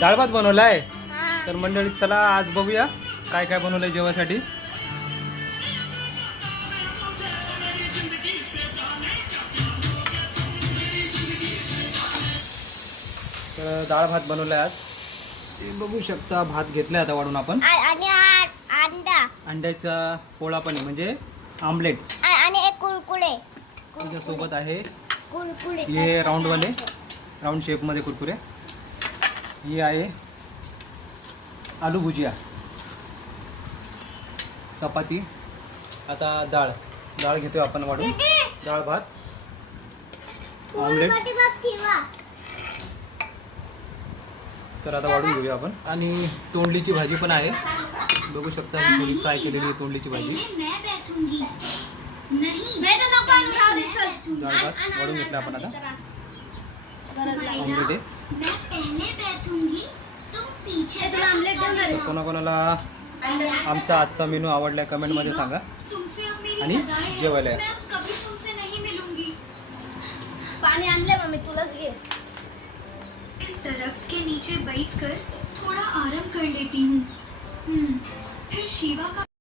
डाळ भात बनवलाय. तर मंडळी चला आज बघूया काय काय बनवलंय जेवासाठी. तर डाळ भात बनवलाय आज. ते बघू शकता. भात घेतलाय आता वाढून आपण. आणि अंडा, अंड्याचा पोळा पण आहे म्हणजे आमलेट. आणि एक कुरकुरे. त्याच्या सोबत आहे कुरकुरे हे राऊंडवाले, राऊंड शेपमध्ये कुरकुरे. ही आहे आलू भुजिया, चपाती. आता डाळ घेतोय आपण वाढून. डाळ भात, ऑमलेट. तर आता वाढून घेऊया आपण. आणि तोंडलीची भाजी पण आहे. बघू शकता ही थोडी फ्राय केलेली तोंडलीची भाजी. डाळ भात वाढून घेतला आपण आता. ऑमलेट आहे. कोणाकोणाला आमचा आजचा मेनू आवडलाय कमेंटमध्ये सांगा आणि जेवायला या. पाणी आणले मम्मी, तुलाच घे. इस दरख्त के नीचे बैठकर थोड़ा आराम कर लेती हूँ. फिर शिवा का